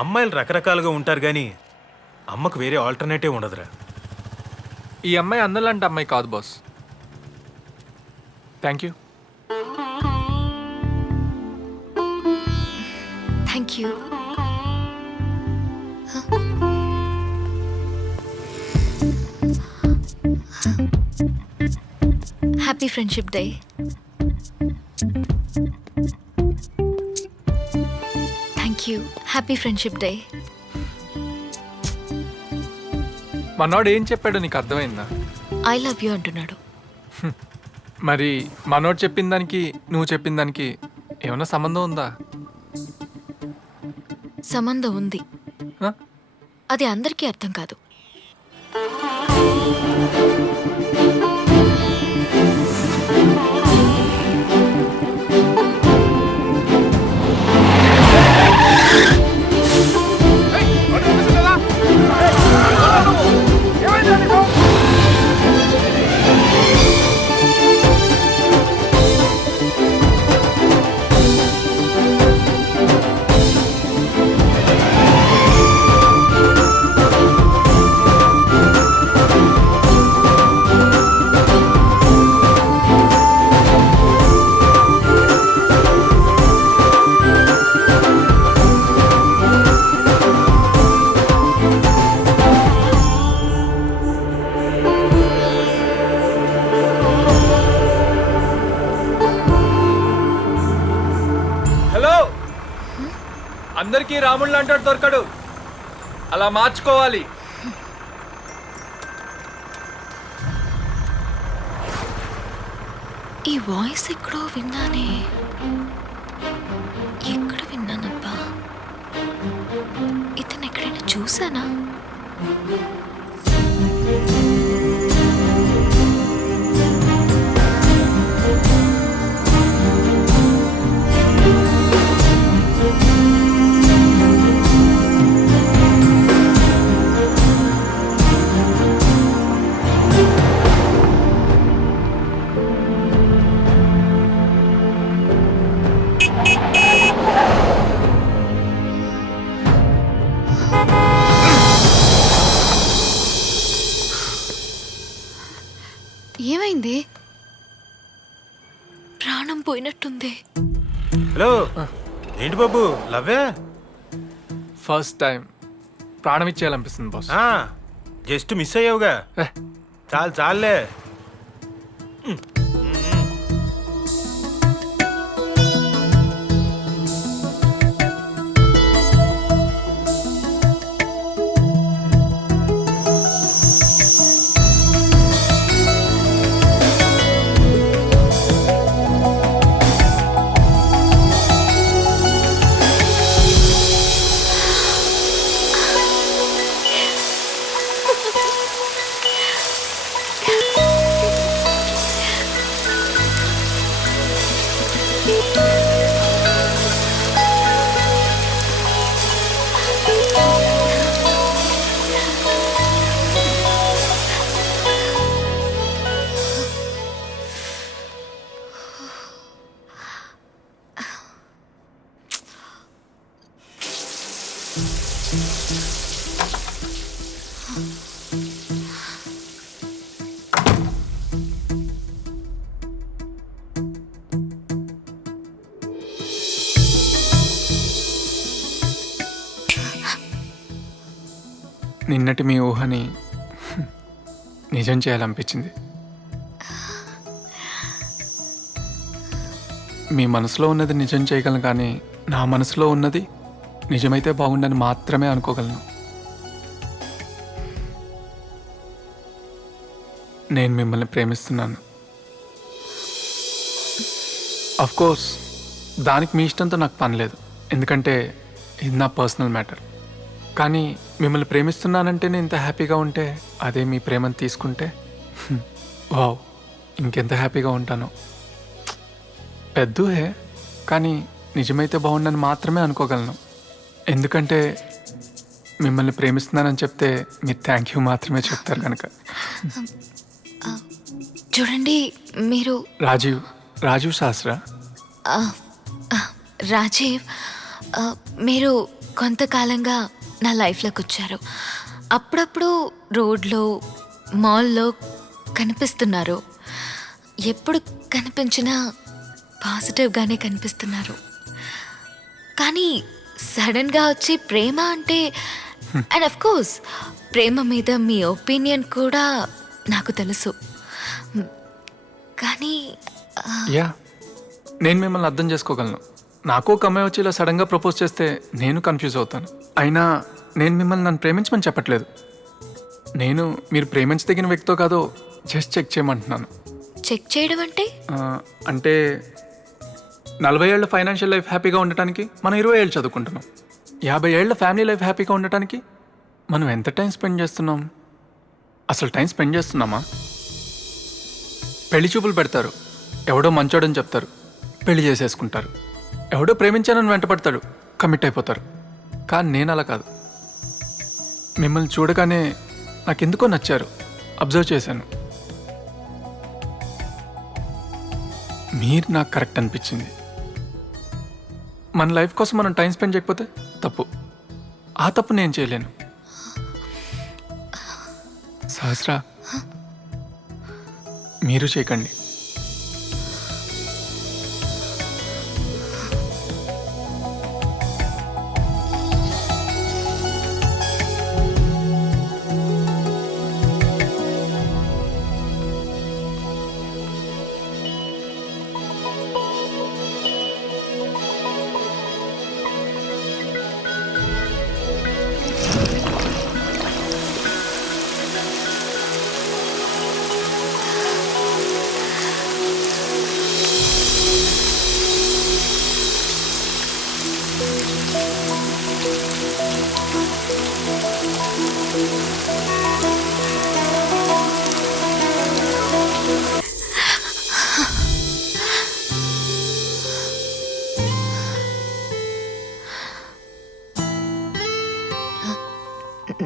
అమ్మాయిలు రకరకాలుగా ఉంటారు కానీ అమ్మకు వేరే ఆల్టర్నేటివ్ ఉండదురా. ఈ అమ్మాయి అందలాంటి అమ్మాయి కాదు boss. Thank you. Thank you. Happy friendship day. Thank you. Happy friendship day. మనోడు ఏం చెప్పాడో నీకు అర్థమైందా? ఐ లవ్ యూ అంటున్నాడు. మరి మనోడు చెప్పిన దానికి నువ్వు చెప్పిన దానికి ఏమైనా సంబంధం ఉందా? సంబంధం ఉంది. హ? అది అందరికీ అర్థం కాదు. హలో, అందరికీ రాముళ్ళు అంటాడు దొరకడు, అలా మార్చుకోవాలి. ఈ వాయిస్ ఎక్కడో విన్నానే. ఎక్కడ విన్నానబ్బా? ఇతను ఎక్కడైనా చూసానా? ఏమైంది? ప్రాణం పోయినట్టుంది. హలో, ఏంటి బాబు లవ్వే? ఫస్ట్ టైం ప్రాణం ఇచ్చేయాలనిపిస్తుంది బాస్. జస్ట్ మిస్ అయ్యావుగా. ఏ, చాలే. నిన్నటి మీ ఊహని నిజం చేయాలనిపించింది. మీ మనసులో ఉన్నది నిజం చేయగలను, కానీ నా మనసులో ఉన్నది నిజమైతే బాగుండని మాత్రమే అనుకోగలను. నేను మిమ్మల్ని ప్రేమిస్తున్నాను. అఫ్ కోర్స్ దానికి మీ ఇష్టంతో నాకు పని లేదు, ఎందుకంటే ఇది నా పర్సనల్ మ్యాటర్. కానీ మిమ్మల్ని ప్రేమిస్తున్నానంటే నేను ఇంత హ్యాపీగా ఉంటే, అదే మీ ప్రేమను తీసుకుంటే వావ్, ఇంకెంత హ్యాపీగా ఉంటానో. పెద్దూహే, కానీ నిజమైతే బాగుండని మాత్రమే అనుకోగలను. ఎందుకంటే మిమ్మల్ని ప్రేమిస్తున్నానని చెప్తే మీరు థ్యాంక్ యూ మాత్రమే చెప్తారు కనుక. చూడండి, మీరు రాజీవ్ శాస్త్ర. రాజీవ్, మీరు కొంతకాలంగా నా లైఫ్లోకి వచ్చారు. అప్పుడప్పుడు రోడ్లో మాల్లో కనిపిస్తున్నారు. ఎప్పుడు కనిపించినా పాజిటివ్గానే కనిపిస్తున్నారు. కానీ సడన్గా వచ్చి ప్రేమ అంటే అండ్ అఫ్ కోర్స్ ప్రేమ మీద మీ ఒపీనియన్ కూడా నాకు తెలుసు. కానీ యా, నేను మిమ్మల్ని అర్థం చేసుకోగలను. నాకు ఒక అమ్మాయి వచ్చి ఇలా సడన్గా ప్రపోజ్ చేస్తే నేను కన్ఫ్యూజ్ అవుతాను. అయినా నేను మిమ్మల్ని నన్ను ప్రేమించమని చెప్పట్లేదు. నేను మీరు ప్రేమించదగిన వ్యక్తితో కాదో జస్ట్ చెక్ చేయమంటున్నాను. చెక్ చేయడం అంటే అంటే 40 ఏళ్ళ ఫైనాన్షియల్ లైఫ్ హ్యాపీగా ఉండటానికి మనం 20 ఏళ్ళు చదువుకుంటున్నాం. 50 ఏళ్ళ ఫ్యామిలీ లైఫ్ హ్యాపీగా ఉండటానికి మనం ఎంత టైం స్పెండ్ చేస్తున్నాం? అసలు టైం స్పెండ్ చేస్తున్నామా? పెళ్లి చూపులు పెడతారు, ఎవడో మంచోడని చెప్తారు, పెళ్లి చేసేసుకుంటారు. ఎవడో ప్రేమించానని వెంటపడతాడు, కమిట్ అయిపోతారు. కానీ నేను అలా కాదు. మిమ్మల్ని చూడగానే నాకెందుకో నచ్చారు, అబ్జర్వ్ చేశాను. మీరు నాకు కరెక్ట్ అనిపించింది. మన లైఫ్ కోసం మనం టైం స్పెండ్ చేయకపోతే తప్పు. ఆ తప్పు నేను చేయలేను. సహస్రా, మీరు చేయకండి.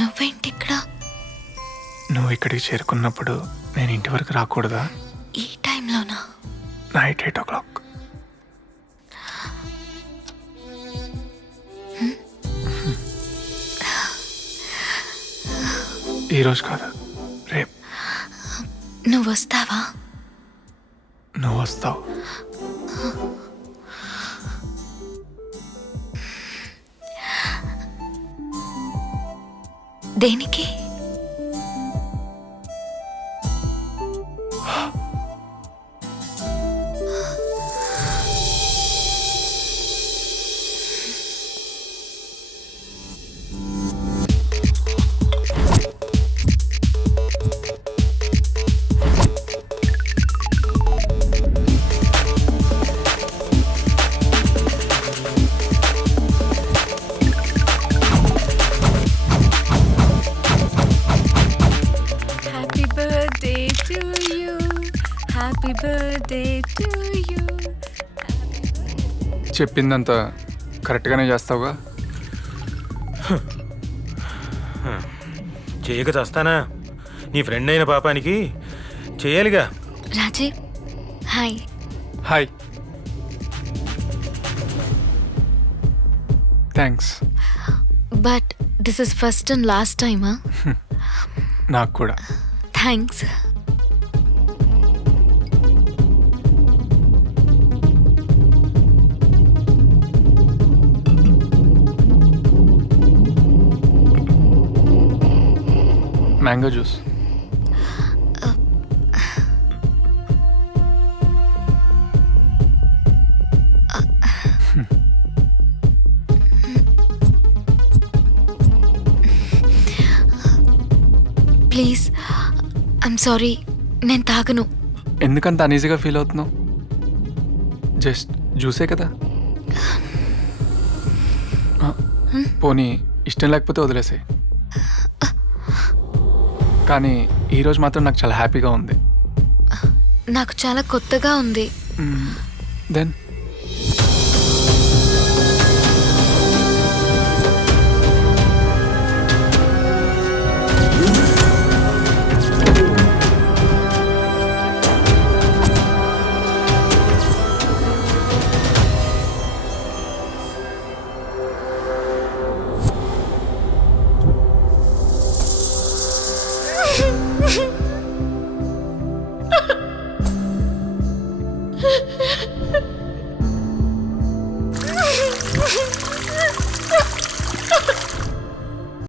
నువ్వేంటి ఇక్కడ? నువ్వు ఇక్కడికి చేరుకున్నప్పుడు నేను ఇంటి వరకు రాకూడదా? ఈ టైంలోనా? Night 8 o'clock. ఈరోజు కాదు, రేపు. నువ్వు వస్తావా? నువ్వు వస్తావు. దేనికి? Happy birthday to you. Happy birthday to you. చెప్పిందంతా కరెక్ట్గానే చేస్తావుగా? చేయక చస్తానా? నీ ఫ్రెండ్ అయిన పాపానికి చేయాలిగా. Rajiv, hi. Hi. Thanks. But this is first and last టైమా? నాకు కూడా. Thanks. Mango juice. Please, I'm sorry, నేను తాగను. ఎందుకంత అనీజీగా ఫీల్ అవుతున్నావు? జస్ట్ జ్యూసే కదా. పోనీ ఇష్టం లేకపోతే వదిలేసాయి. కానీ ఈరోజు మాత్రం నాకు చాలా హ్యాపీగా ఉంది. నాకు చాలా కొత్తగా ఉంది. Thank you.